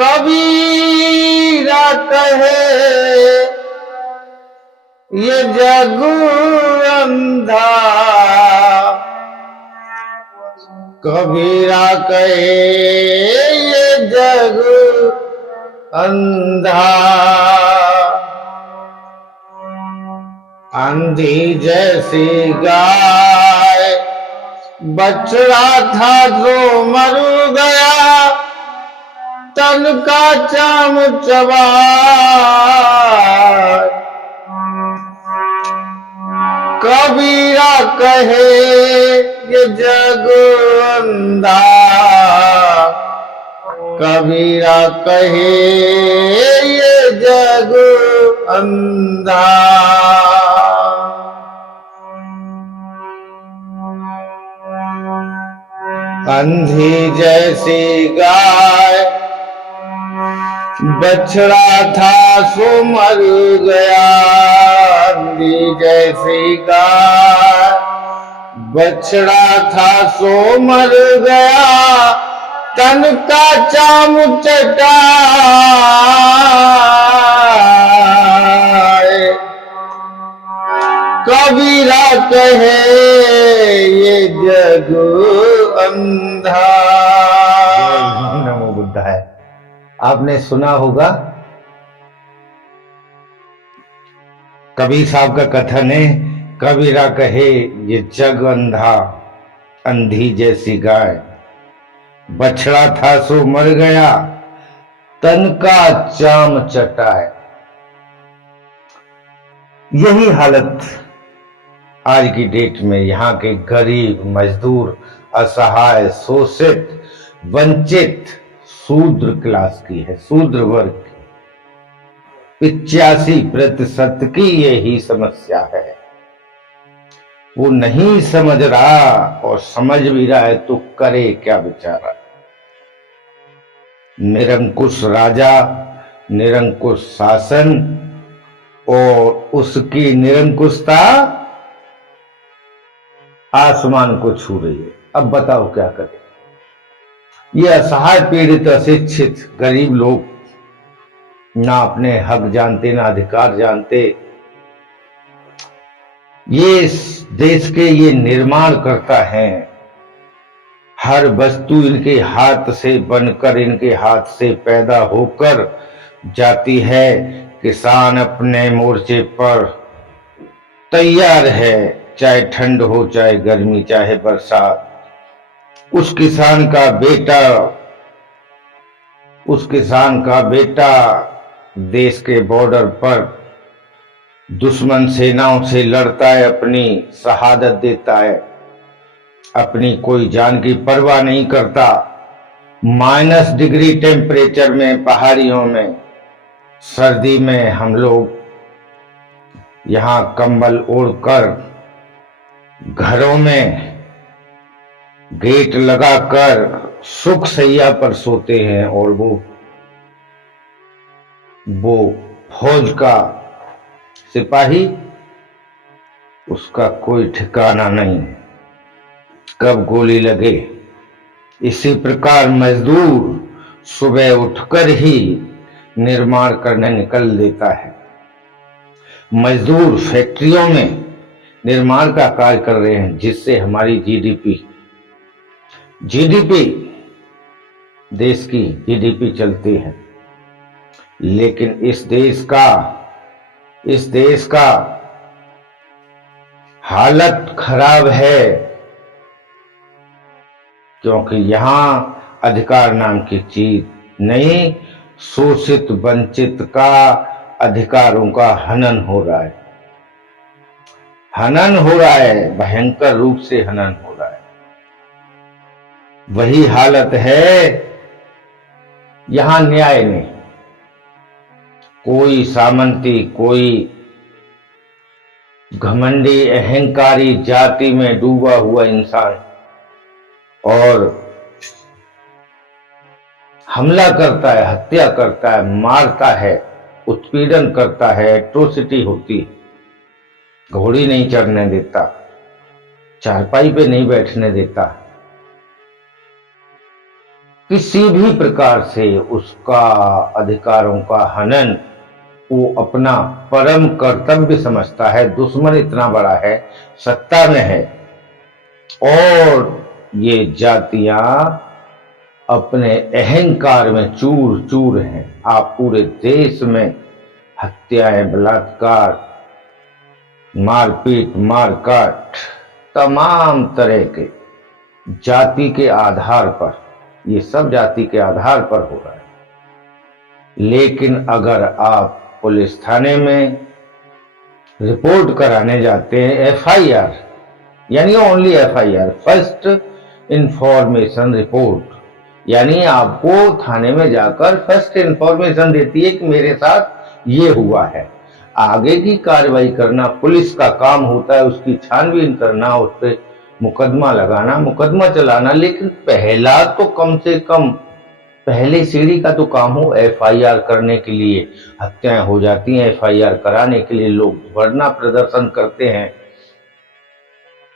कबीरा कहे ये जग अंधा, कबीरा कहे ये जग अंधा। अंधी जैसी गाय बछड़ा था जो मर गया, तन का चाम चबा। कबीरा कहे ये जग अंधा, कबीरा कहे ये जग अंधा। अंधी जैसी गाय बछड़ा था सो मर गया, अंधी जैसी गाय बछड़ा था सो मर गया, तन का चाम चटाए। कबीरा कहे ये जग अंधा। नमो बुद्धाय। आपने सुना होगा, कबीर साहब का कथन है, कबीरा कहे ये जग अंधा, अंधी जैसी गाय बछड़ा था सो मर गया, तन का चाम चटाए। यही हालत आज की डेट में यहाँ के गरीब, मजदूर, असहाय, शोषित, वंचित शूद्र क्लास की है, शूद्र वर्ग की। 85% की यही समस्या है। वो नहीं समझ रहा, और समझ भी रहा है तो करे क्या बेचारा। निरंकुश राजा, निरंकुश शासन और उसकी निरंकुशता आसमान को छू रही है। अब बताओ क्या करें। ये असहाय, पीड़ित, अशिक्षित गरीब लोग ना अपने हक जानते, ना अधिकार जानते। ये इस देश के ये निर्माण करता है। हर वस्तु इनके हाथ से बनकर, इनके हाथ से पैदा होकर जाती है। किसान अपने मोर्चे पर तैयार है, चाहे ठंड हो, चाहे गर्मी, चाहे बरसात। उस किसान का बेटा देश के बॉर्डर पर दुश्मन सेनाओं से लड़ता है, अपनी शहादत देता है, अपनी कोई जान की परवाह नहीं करता। -डिग्री टेम्परेचर में, पहाड़ियों में, सर्दी में हम लोग यहाँ कंबल ओढ़कर घरों में गेट लगाकर सुख सैया पर सोते हैं, और वो फौज का सिपाही, उसका कोई ठिकाना नहीं, कब गोली लगे। इसी प्रकार मजदूर सुबह उठकर ही निर्माण करने निकल देता है। मजदूर फैक्ट्रियों में निर्माण का कार्य कर रहे हैं, जिससे हमारी जीडीपी देश की जीडीपी चलती है। लेकिन इस देश का हालत खराब है, क्योंकि यहां अधिकार नाम की चीज नहीं, शोषित वंचित का अधिकारों का हनन हो रहा है। भयंकर रूप से हनन हो रहा है। वही हालत है, यहां न्याय नहीं। कोई सामंती, कोई घमंडी, अहंकारी जाति में डूबा हुआ इंसान और हमला करता है, हत्या करता है, मारता है, उत्पीड़न करता है, एट्रोसिटी होती है। घोड़ी नहीं चढ़ने देता, चारपाई पे नहीं बैठने देता, किसी भी प्रकार से उसका अधिकारों का हनन वो अपना परम कर्तव्य समझता है। दुश्मन इतना बड़ा है, सत्ता में है, और ये जातियां अपने अहंकार में चूर चूर हैं। आप पूरे देश में हत्याएं, बलात्कार, मारपीट, मारकाट, तमाम तरह के जाति के आधार पर, ये सब जाति के आधार पर हो रहा है। लेकिन अगर आप पुलिस थाने में रिपोर्ट कराने जाते हैं, एफआईआर, यानी only FIR, first information report, यानी आपको थाने में जाकर फर्स्ट इंफॉर्मेशन देती है कि मेरे साथ ये हुआ है। आगे की कार्रवाई करना पुलिस का काम होता है, उसकी छानबीन करना, उस पर मुकदमा लगाना, मुकदमा चलाना। लेकिन पहला तो कम से कम पहले सीढ़ी का तो काम हो एफआईआर करने के लिए। हत्याएं हो जाती हैं, एफआईआर कराने के लिए लोग धरना प्रदर्शन करते हैं,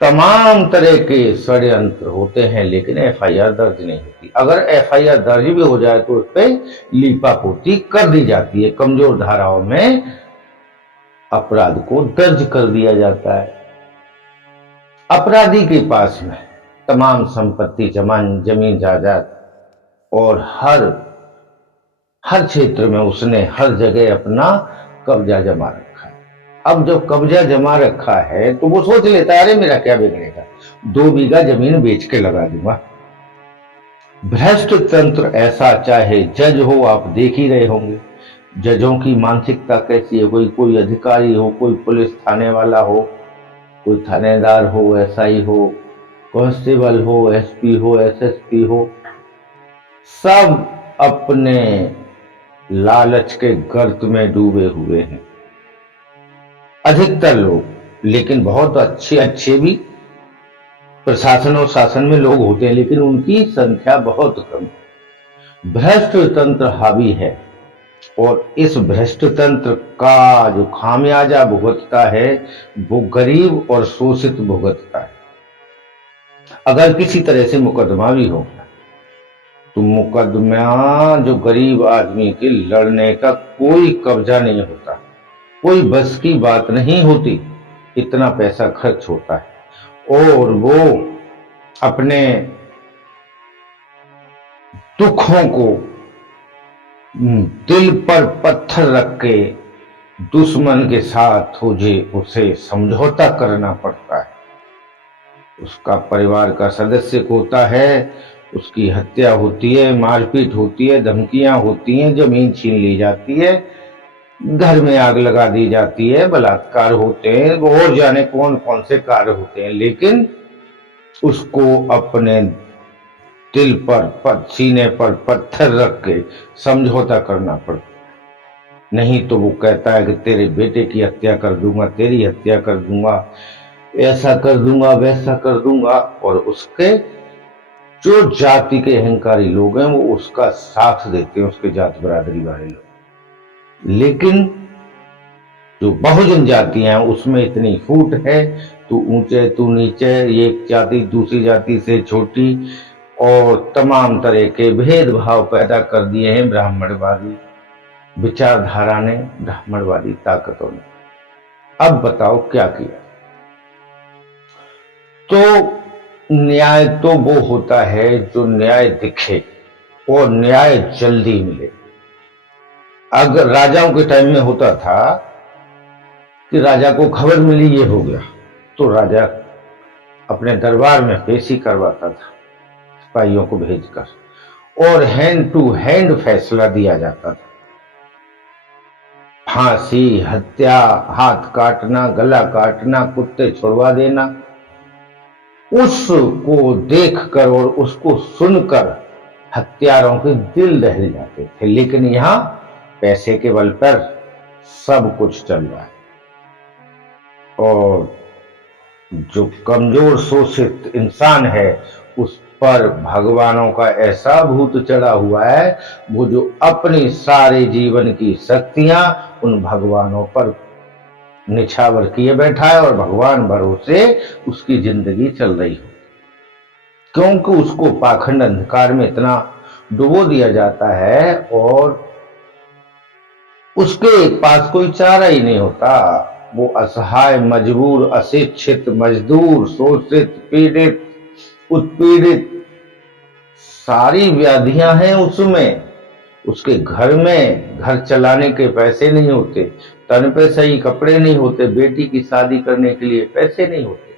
तमाम तरह के षड्यंत्र होते हैं, लेकिन एफआईआर दर्ज नहीं होती। अगर एफआईआर दर्ज भी हो जाए तो उस पर लीपापोती कर दी जाती है, कमजोर धाराओं में अपराध को दर्ज कर दिया जाता है। अपराधी के पास में तमाम संपत्ति, जमीन जायदाद, और हर क्षेत्र में उसने हर जगह अपना कब्जा जमा रखा है। अब जब कब्जा जमा रखा है तो वो सोच लेता है, अरे मेरा क्या बिगड़ेगा, 2 बीघा जमीन बेच के लगा दूंगा। भ्रष्ट तंत्र ऐसा, चाहे जज हो, आप देख ही रहे होंगे जजों की मानसिकता कैसी है। कोई अधिकारी हो, कोई पुलिस थाने वाला हो, कोई थानेदार हो, एसआई हो, कांस्टेबल हो, एसपी हो, एसएसपी हो, सब अपने लालच के गर्त में डूबे हुए हैं, अधिकतर लोग। लेकिन बहुत अच्छे भी प्रशासन और शासन में लोग होते हैं, लेकिन उनकी संख्या बहुत कम। भ्रष्ट तंत्र हावी है, और इस भ्रष्ट तंत्र का जो खामियाजा भुगतता है वो गरीब और शोषित भुगतता है। अगर किसी तरह से मुकदमा भी हो तो मुकदमा जो गरीब आदमी के लड़ने का कोई कब्जा नहीं होता, कोई बस की बात नहीं होती, इतना पैसा खर्च होता है। और वो अपने दुखों को दिल पर पत्थर रख के दुश्मन के साथ उसे समझौता करना पड़ता है। उसका परिवार का सदस्य होता है, उसकी हत्या होती है, मारपीट होती है, धमकियां होती हैं, जमीन छीन ली जाती है, घर में आग लगा दी जाती है, बलात्कार होते हैं, और जाने कौन कौन से कार्य होते हैं। लेकिन उसको अपने दिल पर, सीने पर पत्थर रख के समझौता करना पड़ता है। नहीं तो वो कहता है कि तेरे बेटे की हत्या कर दूंगा, तेरी हत्या कर दूंगा, ऐसा कर दूंगा, वैसा कर दूंगा। और उसके जो जाति के अहंकारी लोग हैं वो उसका साथ देते हैं, उसके जात बरादरी वाले लोग। लेकिन जो बहुजन जातियां हैं उसमें इतनी फूट है, तू ऊंचे तू नीचे, एक जाति दूसरी जाति से छोटी, और तमाम तरह के भेदभाव पैदा कर दिए हैं ब्राह्मणवादी विचारधारा ने, ब्राह्मणवादी ताकतों ने। अब बताओ क्या किया। तो न्याय तो वो होता है जो न्याय दिखे और न्याय जल्दी मिले। अगर राजाओं के टाइम में होता था कि राजा को खबर मिली ये हो गया, तो राजा अपने दरबार में पेशी करवाता था सिपाहियों को भेजकर, और हैंड टू हैंड फैसला दिया जाता था। फांसी, हत्या, हाथ काटना, गला काटना, कुत्ते छुड़वा देना। उसको देखकर और उसको सुनकर हत्यारों के दिल दहल जाते थे। लेकिन यहां पैसे के बल पर सब कुछ चल रहा है, और जो कमजोर शोषित इंसान है उस पर भगवानों का ऐसा भूत चढ़ा हुआ है, वो जो अपनी सारे जीवन की शक्तियां उन भगवानों पर निछावर किए बैठा है, और भगवान भरोसे उसकी जिंदगी चल रही हो, क्योंकि उसको पाखंड अंधकार में इतना डुबो दिया जाता है और उसके पास कोई चारा ही नहीं होता। वो असहाय, मजबूर, अशिक्षित, मजदूर, शोषित, पीड़ित, उत्पीड़ित, सारी व्याधियां हैं उसमें। उसके घर में घर चलाने के पैसे नहीं होते, तन पे सही कपड़े नहीं होते, बेटी की शादी करने के लिए पैसे नहीं होते,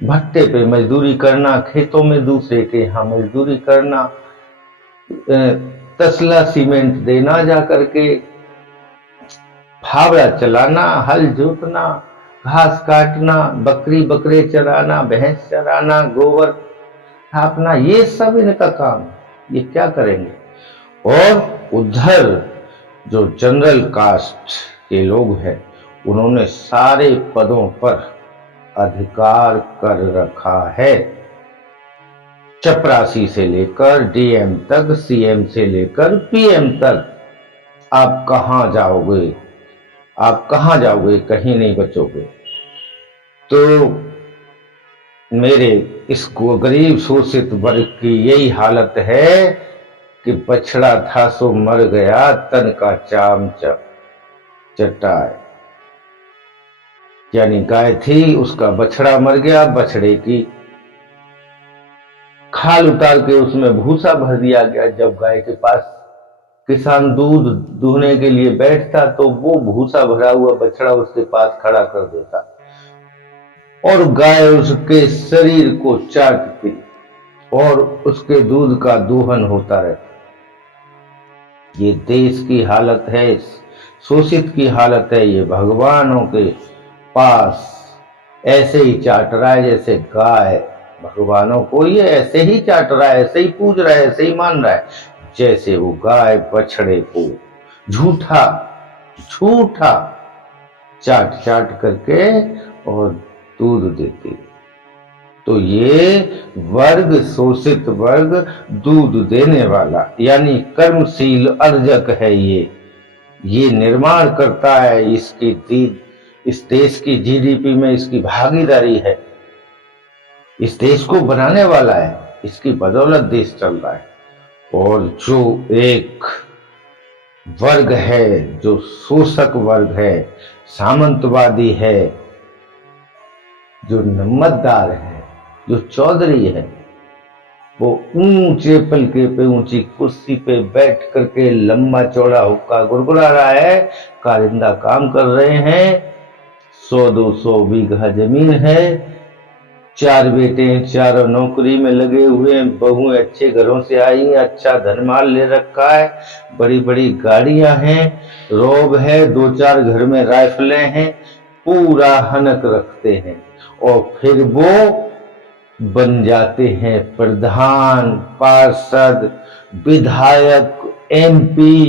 भट्टे पे मजदूरी करना, खेतों में दूसरे के यहाँ मजदूरी करना, तसला सीमेंट देना, जा करके फावड़ा चलाना, हल जोतना, घास काटना, बकरी बकरे चराना, भैंस चराना, गोबर थापना, ये सब इनका काम। ये क्या करेंगे? और उधर जो जनरल कास्ट के लोग हैं, उन्होंने सारे पदों पर अधिकार कर रखा है। चपरासी से लेकर डीएम तक, सीएम से लेकर पीएम तक। आप कहां जाओगे? आप कहां जाओगे? कहीं नहीं बचोगे। तो मेरे इस गरीब शोषित वर्ग की यही हालत है कि बछड़ा था सो मर गया, तन का चाम चटाए। यानी गाय थी, उसका बछड़ा मर गया, बछड़े की खाल उतार के उसमें भूसा भर दिया गया। जब गाय के पास किसान दूध दूहने के लिए बैठता तो वो भूसा भरा हुआ बछड़ा उसके पास खड़ा कर देता और गाय उसके शरीर को चाटती और उसके दूध का दोहन होता रहता। ये देश की हालत है, शोषित की हालत है। ये भगवानों के पास ऐसे ही चाट रहा है जैसे गाय भगवानों को ये ऐसे ही चाट रहा है, ऐसे ही पूज रहा है, ऐसे ही मान रहा है जैसे वो गाय बछड़े को झूठा झूठा चाट चाट करके और दूध देती। तो ये वर्ग, शोषित वर्ग, दूध देने वाला यानी कर्मशील अर्जक है। ये निर्माण करता है, इस देश की जीडीपी में इसकी भागीदारी है, इस देश को बनाने वाला है, इसकी बदौलत देश चल रहा है। और जो एक वर्ग है, जो शोषक वर्ग है, सामंतवादी है, जो नमतदार है, जो चौधरी है, वो ऊंचे पलके पे, ऊंची कुर्सी पे बैठ करके लंबा चौड़ा हुक्का गुड़गुड़ा रहा है। कारिंदा काम कर रहे हैं, 100-200 बीघा जमीन है, 4 बेटे हैं, चारों नौकरी में लगे हुए हैं, बहुएं अच्छे घरों से आई, अच्छा धनमाल ले रखा है, बड़ी बड़ी गाड़ियां हैं, रोब है, 2-4 घर में राइफलें हैं, पूरा हनक रखते हैं और फिर वो बन जाते हैं प्रधान, पार्षद, विधायक, एमपी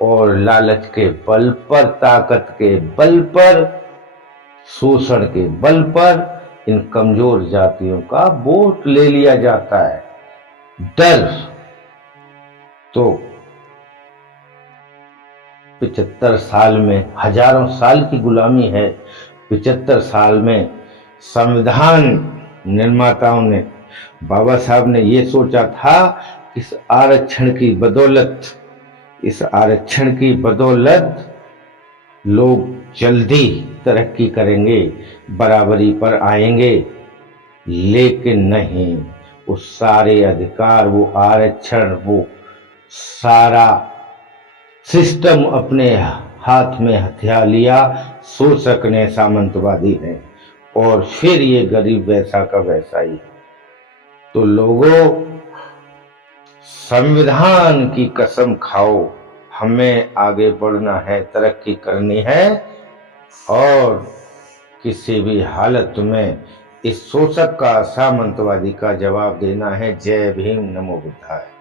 और लालच के बल पर, ताकत के बल पर, शोषण के बल पर इन कमजोर जातियों का वोट ले लिया जाता है। डर तो 75 साल में, हजारों साल की गुलामी है। 75 साल में संविधान निर्माताओं ने, बाबा साहब ने ये सोचा था कि इस आरक्षण की बदौलत लोग जल्दी तरक्की करेंगे, बराबरी पर आएंगे। लेकिन नहीं, वो सारे अधिकार, वो आरक्षण, वो सारा सिस्टम अपने हाथ में हथिया लिया शोषक ने, सामंतवादी ने। और फिर ये गरीब वैसा का वैसा ही। तो लोगों, संविधान की कसम खाओ, हमें आगे बढ़ना है, तरक्की करनी है और किसी भी हालत में इस शोषक का, सामंतवादी का जवाब देना है। जय भीम, नमो बुद्धाय।